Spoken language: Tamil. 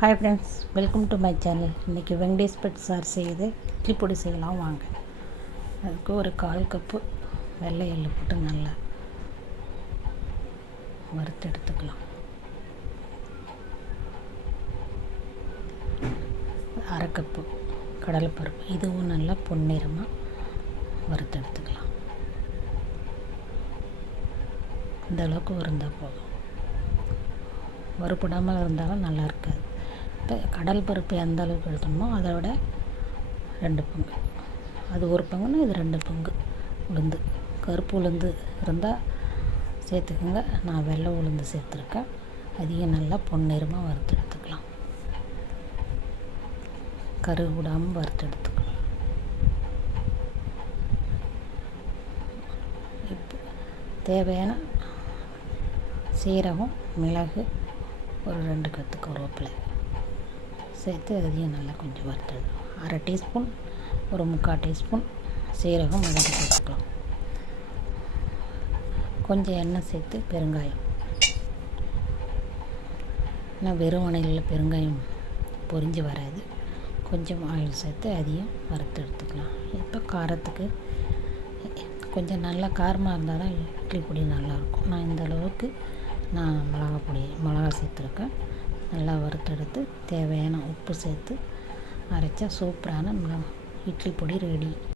Hi friends, welcome to my channel. இன்றைக்கி வெங்கடேஷ் பட் சார் செய்து இட்லி பொடி செய்யலாம் வாங்க. அதுக்கு ஒரு 1/4 கப்பு வெள்ளை எள்ளு போட்டு நல்லா வறுத்து எடுத்துக்கலாம். 1/2 கப்பு கடலைப்பருப்பு, இதுவும் நல்லா பொன்னிறமாக வறுத்து எடுத்துக்கலாம். இந்த அளவுக்கு வறுந்தால் போதும். வறுப்படாமல் இருந்தாலும் நல்லா இருக்காது. இப்போ கடல் பருப்பு எந்த அளவுக்கு எடுத்தோமோ அதை விட 2 பங்கு, அது 1 பங்குன்னா இது 2 பங்கு உளுந்து. கருப்பு உளுந்து இருந்தால் சேர்த்துக்கோங்க. நான் வெள்ளை உளுந்து சேர்த்துருக்கேன். அதையும் நல்லா பொன்னிறமாக வறுத்து எடுத்துக்கலாம். கரு விடாமல் வறுத்து எடுத்துக்கலாம். இப்போ தேவையான சீரகம், மிளகு, ஒரு 2 கொத்து கருவேப்பிலை சேர்த்து அதையும் நல்லா கொஞ்சம் வறுத்துடணும். 1/2 டீஸ்பூன், ஒரு 3/4 டீஸ்பூன் சீரகம், மிளகு சேர்த்துக்கலாம். கொஞ்சம் எண்ணெய் சேர்த்து பெருங்காயம், ஆனால் வெறும் வாணலியில் பெருங்காயம் பொரிஞ்சு வராது. கொஞ்சம் ஆயில் சேர்த்து அதையும் வறுத்து எடுத்துக்கலாம். இப்போ காரத்துக்கு கொஞ்சம் நல்லா காரமாக இருந்தால் தான் இட்லி பொடி நல்லாயிருக்கும். நான் இந்த அளவுக்கு மிளகா சேர்த்துருக்கேன். நல்லா வறுத்தெடுத்து தேவையான உப்பு சேர்த்து அரைச்சா சூப்பரான இட்லி பொடி ரெடி.